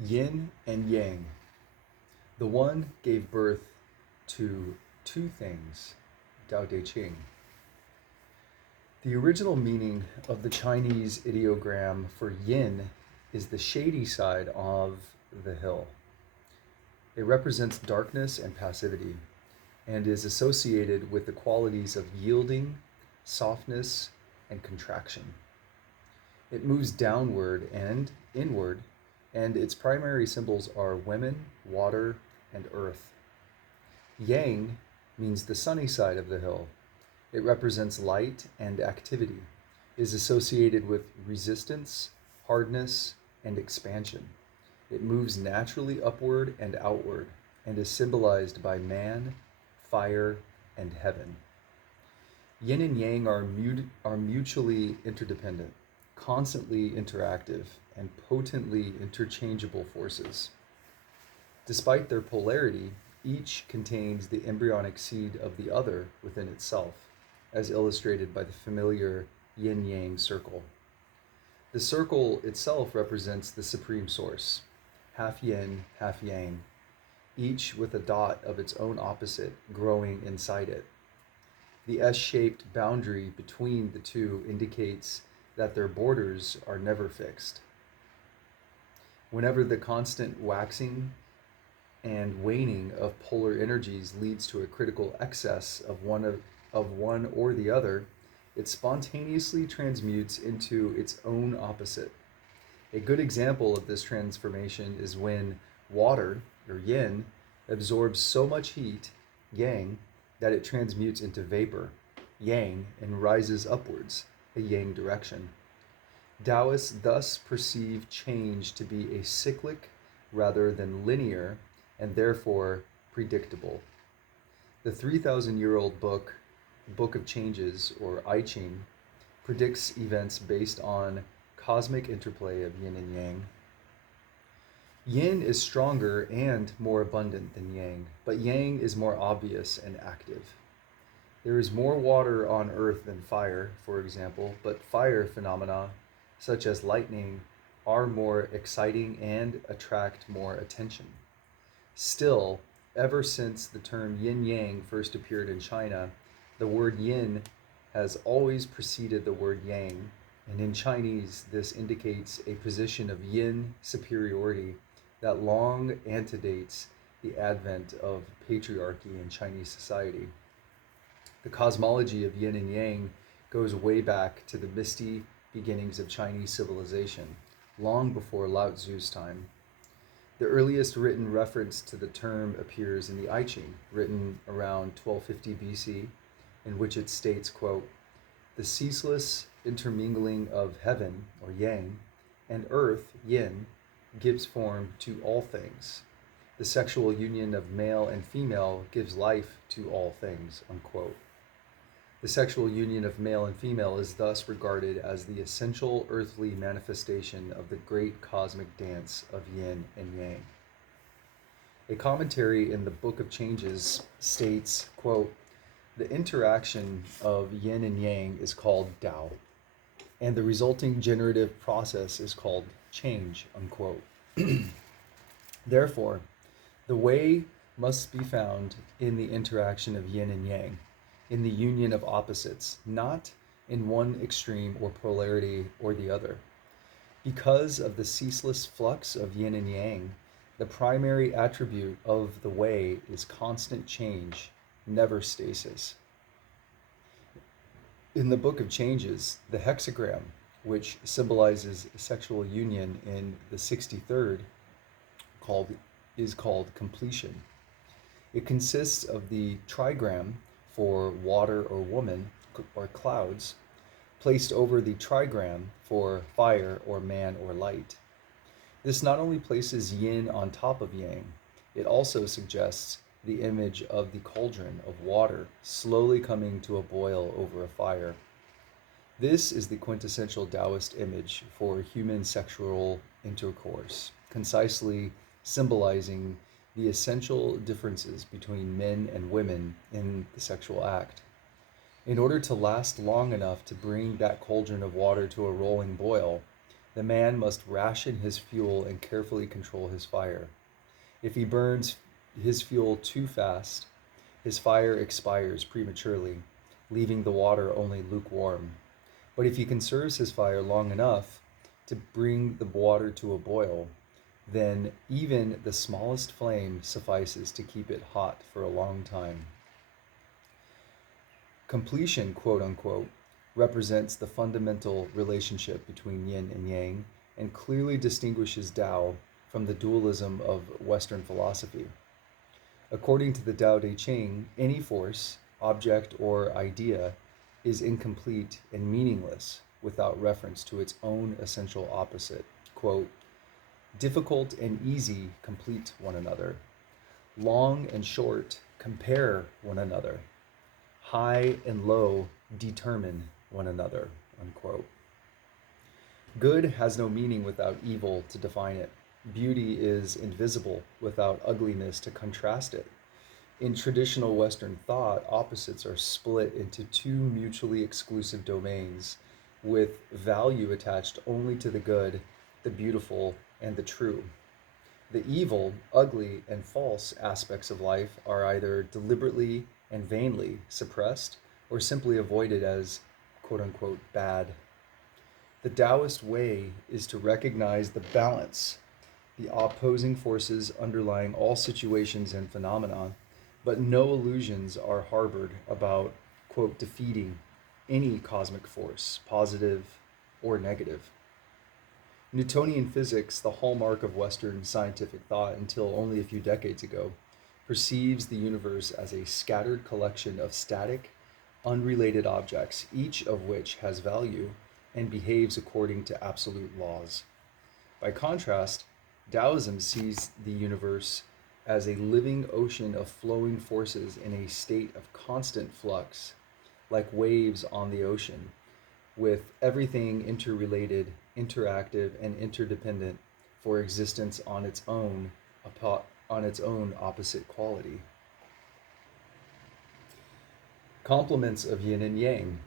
Yin and Yang. The one gave birth to two things, Tao Te Ching. The original meaning of the Chinese ideogram for yin is the shady side of the hill. It represents darkness and passivity and is associated with the qualities of yielding, softness, and contraction. It moves downward and inward, and its primary symbols are women, water, and earth. Yang means the sunny side of the hill. It represents light and activity, is associated with resistance, hardness, and expansion. It moves naturally upward and outward, and is symbolized by man, fire, and heaven. Yin and Yang are mutually interdependent, constantly interactive, and potently interchangeable forces. Despite their polarity, each contains the embryonic seed of the other within itself, as illustrated by the familiar yin-yang circle. The circle itself represents the supreme source, half yin, half yang, each with a dot of its own opposite growing inside it. The S-shaped boundary between the two indicates that their borders are never fixed. Whenever the constant waxing and waning of polar energies leads to a critical excess of one or the other, it spontaneously transmutes into its own opposite. A good example of this transformation is when water, or yin, absorbs so much heat, yang, that it transmutes into vapor, yang, and rises upwards, a yang direction. Taoists thus perceive change to be a cyclic rather than linear and therefore predictable. The 3,000-year-old book of Changes, or I Ching, predicts events based on cosmic interplay of yin and yang. Yin is stronger and more abundant than yang, but yang is more obvious and active. There is more water on earth than fire, for example, but fire phenomena, such as lightning, are more exciting and attract more attention. Still, ever since the term yin-yang first appeared in China, the word yin has always preceded the word yang, and in Chinese this indicates a position of yin superiority that long antedates the advent of patriarchy in Chinese society. The cosmology of yin and yang goes way back to the misty beginnings of Chinese civilization, long before Lao Tzu's time. The earliest written reference to the term appears in the I Ching, written around 1250 BC, in which it states, quote, "The ceaseless intermingling of heaven, or yang, and earth, yin, gives form to all things. The sexual union of male and female gives life to all things," unquote. The sexual union of male and female is thus regarded as the essential earthly manifestation of the great cosmic dance of yin and yang. A commentary in the Book of Changes states, quote, "The interaction of yin and yang is called Tao, and the resulting generative process is called change," unquote. Therefore, the way must be found in the interaction of yin and yang, in the union of opposites, not in one extreme or polarity or the other. Because of the ceaseless flux of yin and yang, the primary attribute of the way is constant change, never stasis. In the Book of Changes, the hexagram, which symbolizes sexual union in the 63rd, is called completion. It consists of the trigram for water or woman or clouds, placed over the trigram for fire or man or light. This not only places yin on top of yang, it also suggests the image of the cauldron of water slowly coming to a boil over a fire. This is the quintessential Taoist image for human sexual intercourse, concisely symbolizing the essential differences between men and women in the sexual act. In order to last long enough to bring that cauldron of water to a rolling boil, The man must ration his fuel and carefully control his fire. If he burns his fuel too fast, his fire expires prematurely, leaving the water only lukewarm. But if he conserves his fire long enough to bring the water to a boil, then even the smallest flame suffices to keep it hot for a long time. Completion, quote unquote, represents the fundamental relationship between yin and yang and clearly distinguishes Tao from the dualism of Western philosophy. According to the Tao Te Ching, any force, object, or idea is incomplete and meaningless without reference to its own essential opposite. Quote, difficult and easy complete one another. Long and short compare one another. High and low determine one another. Unquote. Good has no meaning without evil to define it. Beauty is invisible without ugliness to contrast it. In traditional Western thought, opposites are split into two mutually exclusive domains, with value attached only to the good, the beautiful, and the true. The evil, ugly, and false aspects of life are either deliberately and vainly suppressed or simply avoided as quote unquote bad. The Taoist way is to recognize the balance, the opposing forces underlying all situations and phenomena, but no illusions are harbored about, quote, defeating any cosmic force, positive or negative. Newtonian physics, the hallmark of Western scientific thought until only a few decades ago, perceives the universe as a scattered collection of static, unrelated objects, each of which has value and behaves according to absolute laws. By contrast, Taoism sees the universe as a living ocean of flowing forces in a state of constant flux, like waves on the ocean, with everything interrelated, interactive, and interdependent for existence on its own opposite quality. Complements of yin and yang.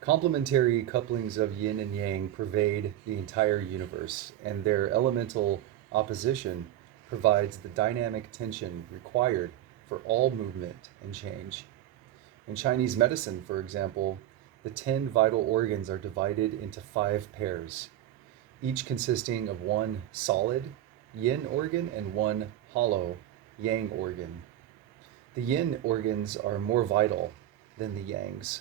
Complementary couplings of yin and yang pervade the entire universe, and their elemental opposition provides the dynamic tension required for all movement and change. In Chinese medicine, for example, the 10 vital organs are divided into 5 pairs, each consisting of one solid yin organ and one hollow yang organ. The yin organs are more vital than the yangs,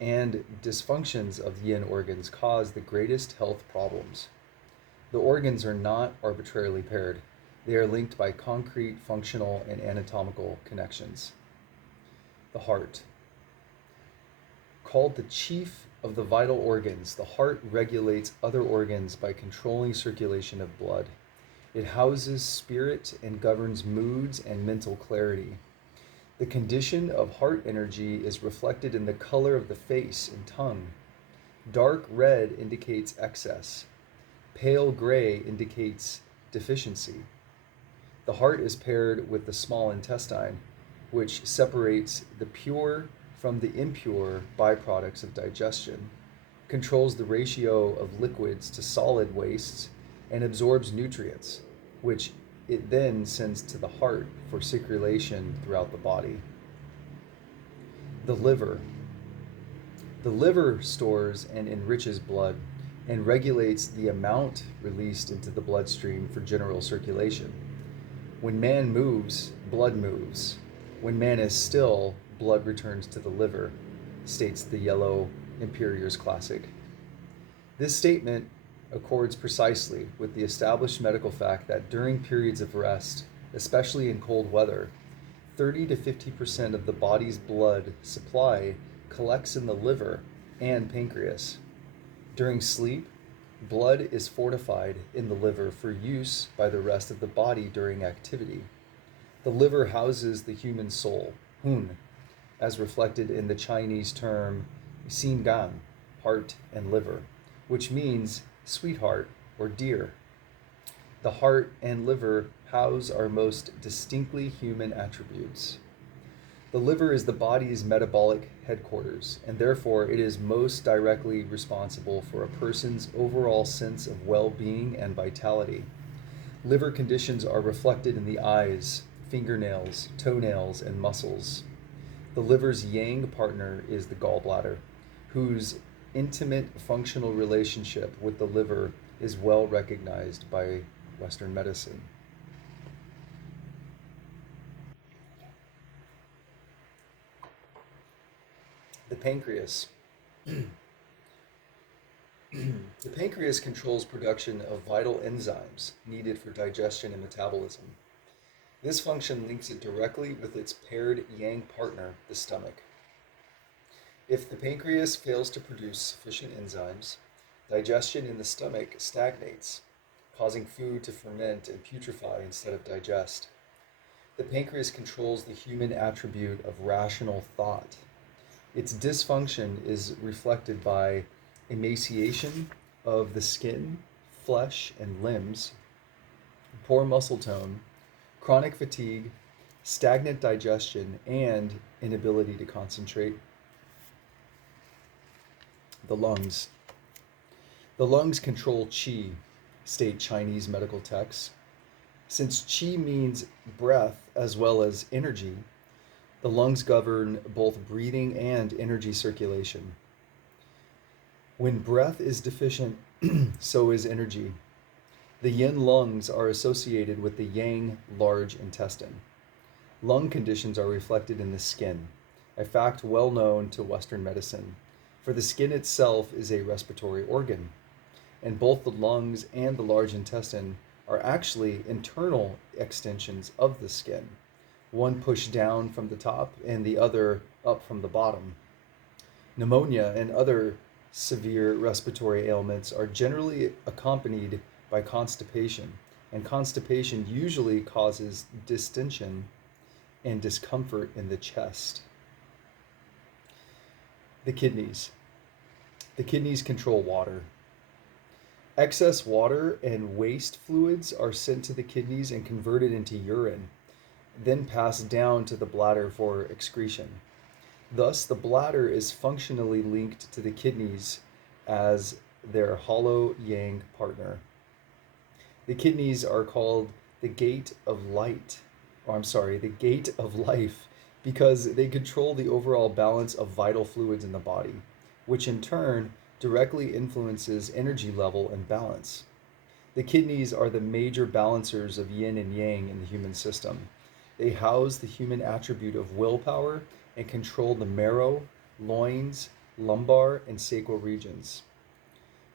and dysfunctions of the yin organs cause the greatest health problems. The organs are not arbitrarily paired. They are linked by concrete, functional, and anatomical connections. The heart. Called the chief of the vital organs, the heart regulates other organs by controlling circulation of blood. It houses spirit and governs moods and mental clarity. The condition of heart energy is reflected in the color of the face and tongue. Dark red indicates excess. Pale gray indicates deficiency. The heart is paired with the small intestine, which separates the pure from the impure byproducts of digestion, controls the ratio of liquids to solid wastes, and absorbs nutrients, which it then sends to the heart for circulation throughout the body. The liver. The liver stores and enriches blood and regulates the amount released into the bloodstream for general circulation. When man moves, blood moves. When man is still, blood returns to the liver, states the Yellow Imperior's classic. This statement accords precisely with the established medical fact that during periods of rest, especially in cold weather, 30 to 50% of the body's blood supply collects in the liver and pancreas. During sleep, blood is fortified in the liver for use by the rest of the body during activity. The liver houses the human soul, hun, as reflected in the Chinese term xin gan, heart and liver, which means sweetheart or dear. The heart and liver house our most distinctly human attributes. The liver is the body's metabolic headquarters, and therefore it is most directly responsible for a person's overall sense of well being and vitality. Liver conditions are reflected in the eyes, fingernails, toenails, and muscles. The liver's yang partner is the gallbladder, whose intimate functional relationship with the liver is well recognized by Western medicine. The pancreas. The pancreas controls production of vital enzymes needed for digestion and metabolism. This function links it directly with its paired yang partner, the stomach. If the pancreas fails to produce sufficient enzymes, digestion in the stomach stagnates, causing food to ferment and putrefy instead of digest. The pancreas controls the human attribute of rational thought. Its dysfunction is reflected by emaciation of the skin, flesh, and limbs, poor muscle tone, chronic fatigue, stagnant digestion, and inability to concentrate. The lungs. The lungs control qi, state Chinese medical texts. Since qi means breath as well as energy, the lungs govern both breathing and energy circulation. When breath is deficient, so is energy. The yin lungs are associated with the yang large intestine. Lung conditions are reflected in the skin, a fact well known to Western medicine, for the skin itself is a respiratory organ, and both the lungs and the large intestine are actually internal extensions of the skin, one pushed down from the top and the other up from the bottom. Pneumonia and other severe respiratory ailments are generally accompanied by constipation, and constipation usually causes distension and discomfort in the chest. The kidneys. The kidneys control water. Excess water and waste fluids are sent to the kidneys and converted into urine, then passed down to the bladder for excretion. Thus, the bladder is functionally linked to the kidneys as their hollow yang partner. The kidneys are called the gate of light, the gate of life, because they control the overall balance of vital fluids in the body, which in turn directly influences energy level and balance. The kidneys are the major balancers of yin and yang in the human system. They house the human attribute of willpower and control the marrow, loins, lumbar, and sacral regions.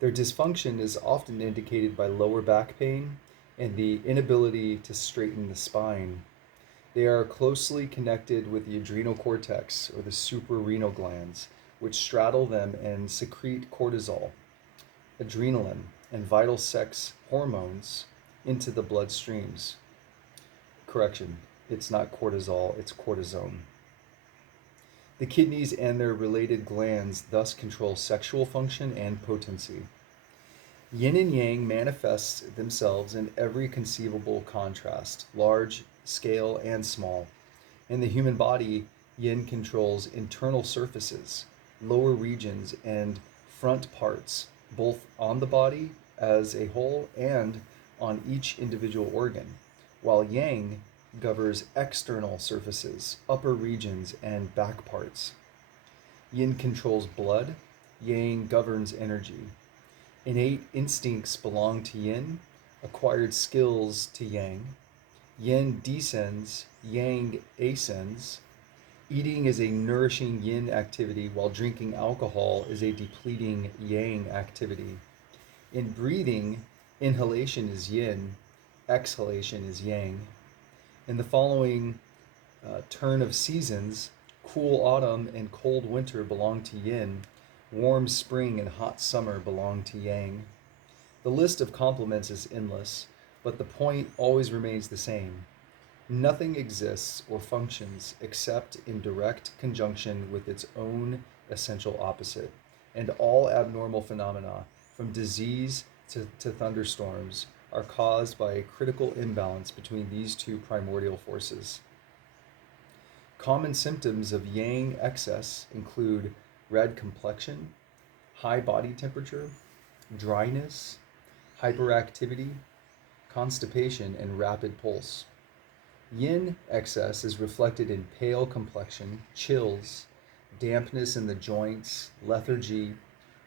Their dysfunction is often indicated by lower back pain and the inability to straighten the spine. They are closely connected with the adrenal cortex or the suprarenal glands, which straddle them and secrete cortisol, adrenaline, and vital sex hormones into the bloodstreams. Correction, it's not cortisol, it's cortisone. The kidneys and their related glands thus control sexual function and potency. Yin and yang manifests themselves in every conceivable contrast, large, scale, and small. In the human body, yin controls internal surfaces, lower regions, and front parts, both on the body as a whole and on each individual organ, while yang governs external surfaces, upper regions, and back parts. Yin controls blood, yang governs energy. Innate instincts belong to yin, acquired skills to yang. Yin descends, yang ascends. Eating is a nourishing yin activity, while drinking alcohol is a depleting yang activity. In breathing, inhalation is yin, exhalation is yang. In the following turn of seasons, cool autumn and cold winter belong to yin, warm spring and hot summer belong to yang. The list of complements is endless, but the point always remains the same. Nothing exists or functions except in direct conjunction with its own essential opposite, and all abnormal phenomena, from disease to thunderstorms, are caused by a critical imbalance between these two primordial forces. Common symptoms of yang excess include red complexion, high body temperature, dryness, hyperactivity, constipation, and rapid pulse. Yin excess is reflected in pale complexion, chills, dampness in the joints, lethargy,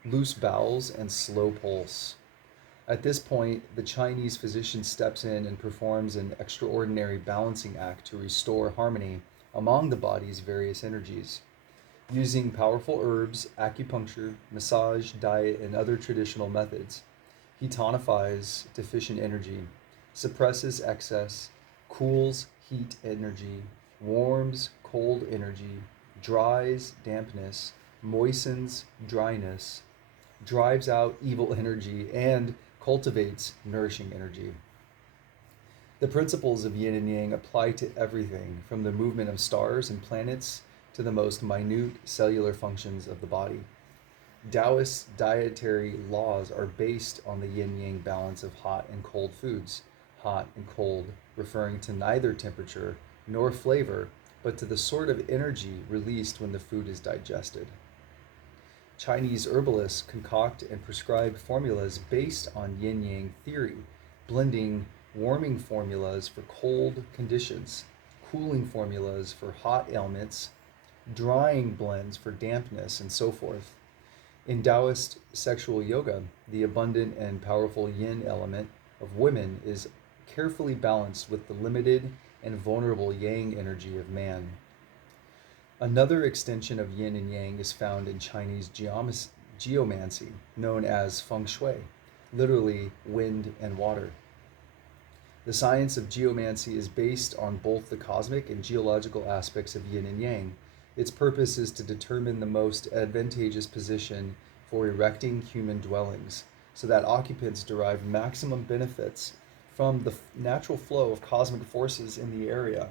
loose bowels, and slow pulse. At this point, the Chinese physician steps in and performs an extraordinary balancing act to restore harmony among the body's various energies. Using powerful herbs, acupuncture, massage, diet, and other traditional methods, he tonifies deficient energy, suppresses excess, cools heat energy, warms cold energy, dries dampness, moistens dryness, drives out evil energy, and cultivates nourishing energy. The principles of yin and yang apply to everything from the movement of stars and planets to the most minute cellular functions of the body. Taoist dietary laws are based on the yin yang balance of hot and cold foods. Hot and cold referring to neither temperature nor flavor, but to the sort of energy released when the food is digested. Chinese herbalists concoct and prescribe formulas based on yin yang theory, blending warming formulas for cold conditions, cooling formulas for hot ailments, drying blends for dampness, and so forth. In Taoist sexual yoga, the abundant and powerful yin element of women is carefully balanced with the limited and vulnerable yang energy of man. Another extension of yin and yang is found in Chinese geomancy, known as feng shui, literally wind and water. The science of geomancy is based on both the cosmic and geological aspects of yin and yang. Its purpose is to determine the most advantageous position for erecting human dwellings so that occupants derive maximum benefits from the natural flow of cosmic forces in the area.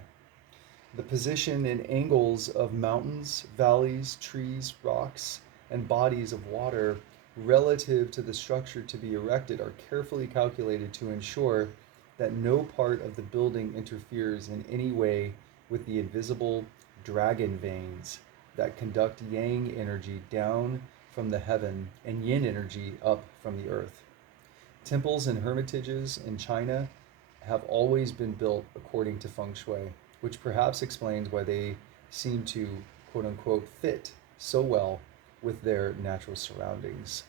The position and angles of mountains, valleys, trees, rocks, and bodies of water relative to the structure to be erected are carefully calculated to ensure that no part of the building interferes in any way with the invisible dragon veins that conduct yang energy down from the heaven and yin energy up from the earth. Temples and hermitages in China have always been built according to feng shui, which perhaps explains why they seem to quote unquote fit so well with their natural surroundings.